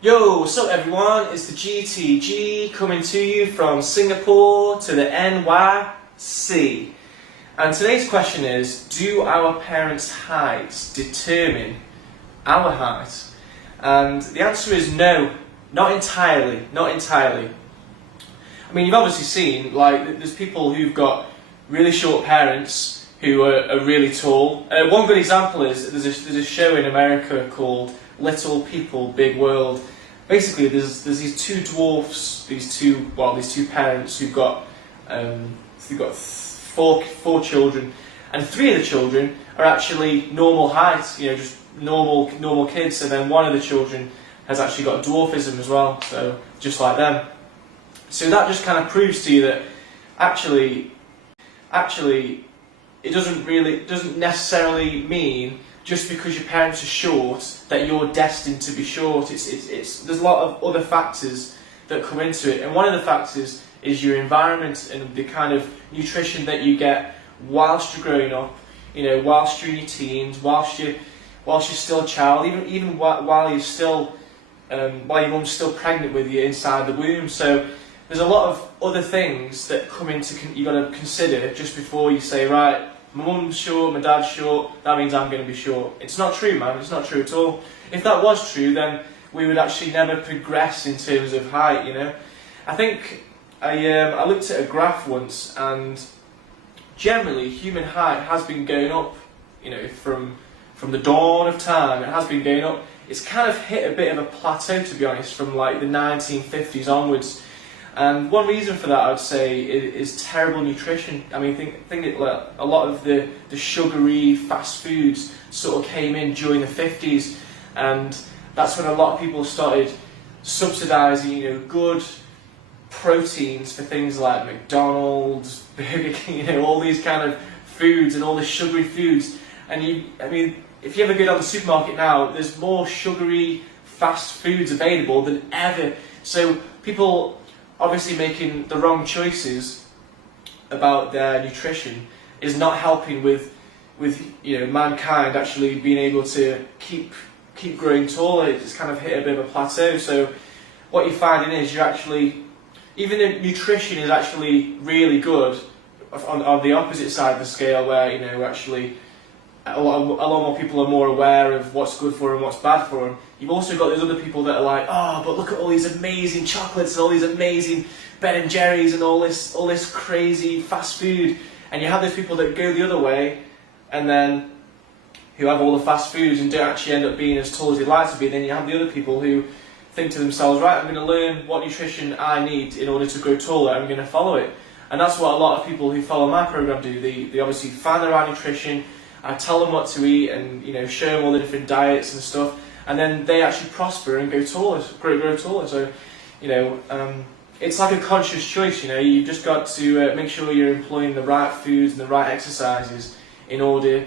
Yo, what's up everyone? It's the GTG coming to you from Singapore to the NYC. And today's question is, do our parents' heights determine our height? And the answer is no, not entirely, not entirely. I mean, you've obviously seen, like, there's people who've got really short parents who are really tall. One good example is, there's a show in America called Little People, Big World. Basically, there's these two dwarfs, these two parents who've got four children, and three of the children are actually normal height, just normal kids, and then one of the children has actually got dwarfism as well, so just like them. So that just kind of proves to you that actually it doesn't necessarily mean just because your parents are short that you're destined to be short. There's a lot of other factors that come into it, and one of the factors is your environment and the kind of nutrition that you get whilst you're growing up, whilst you're in your teens, whilst you're still a child, even while you're still while your mum's still pregnant with you inside the womb. So there's a lot of other things that come into you got to consider just before you say, right, my mum's short, my dad's short, that means I'm going to be short. It's not true, man. It's not true at all. If that was true, then we would actually never progress in terms of height, I think I looked at a graph once, and generally human height has been going up, from the dawn of time. It has been going up. It's kind of hit a bit of a plateau, to be honest, from like the 1950s onwards. And one reason for that, I would say, is terrible nutrition. I mean, think a lot of the sugary fast foods sort of came in during the 50s, and that's when a lot of people started subsidising, good proteins for things like McDonald's, Burger King, all these kind of foods and all the sugary foods. And if you ever go down the supermarket now, there's more sugary fast foods available than ever. So people obviously making the wrong choices about their nutrition is not helping with mankind actually being able to keep growing taller. It's kind of hit a bit of a plateau. So what you're finding is even the nutrition is actually really good on the opposite side of the scale, where actually a lot more people are more aware of what's good for them, what's bad for them. You've also got those other people that are like, oh, but look at all these amazing chocolates and all these amazing Ben and Jerry's and all this crazy fast food. And you have those people that go the other way, and then who have all the fast foods and don't actually end up being as tall as they'd like to be. Then you have the other people who think to themselves, right, I'm going to learn what nutrition I need in order to grow taller. I'm going to follow it. And that's what a lot of people who follow my program do. They obviously find the right nutrition. I tell them what to eat and show them all the different diets and stuff, and then they actually prosper and grow taller. So it's like a conscious choice. You've just got to make sure you're employing the right foods and the right exercises in order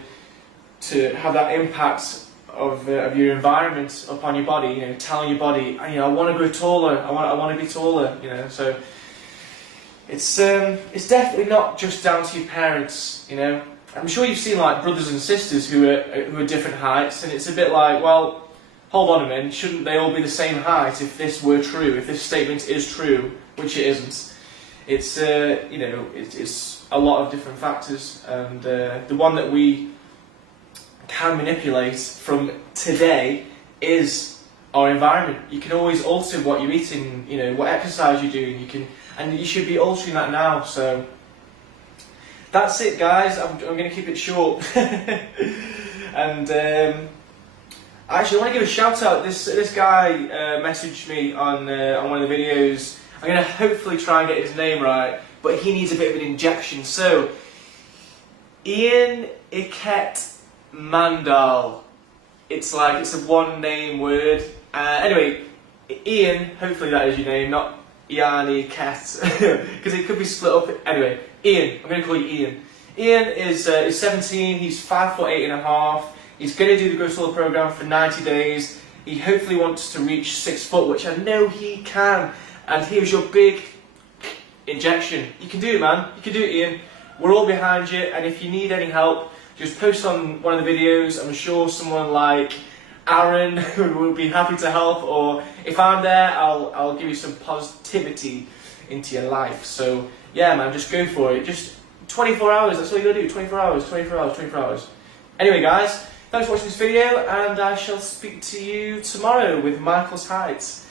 to have that impact of your environment upon your body. Telling your body, I want to grow taller. I want to be taller. So it's definitely not just down to your parents. I'm sure you've seen like brothers and sisters who are different heights, and it's a bit like, well, hold on a minute, shouldn't they all be the same height if this were true, if this statement is true, which it isn't. It's it's a lot of different factors, and the one that we can manipulate from today is our environment. You can always alter what you're eating, what exercise you're doing. And you should be altering that now. So that's it, guys. I'm going to keep it short. And actually, I want to give a shout out. This guy messaged me on one of the videos. I'm going to hopefully try and get his name right, but he needs a bit of an injection. So, Ian Iket Mandal. It's a one-name word. Anyway, Ian. Hopefully that is your name, not Ian Iket, because it could be split up. Anyway. Ian, I'm going to call you Ian. Ian is 17, he's 5'8.5". He's going to do the Grow Taller program for 90 days. He hopefully wants to reach 6 foot, which I know he can. And here's your big injection. You can do it, man. You can do it, Ian. We're all behind you, and if you need any help, just post on one of the videos. I'm sure someone like Aaron, who will be happy to help, or if I'm there, I'll give you some positivity into your life. So yeah, man, just go for it. Just 24 hours, that's all you gotta do. 24 hours, 24 hours, 24 hours. Anyway, guys, thanks for watching this video, and I shall speak to you tomorrow with Michael's Heights.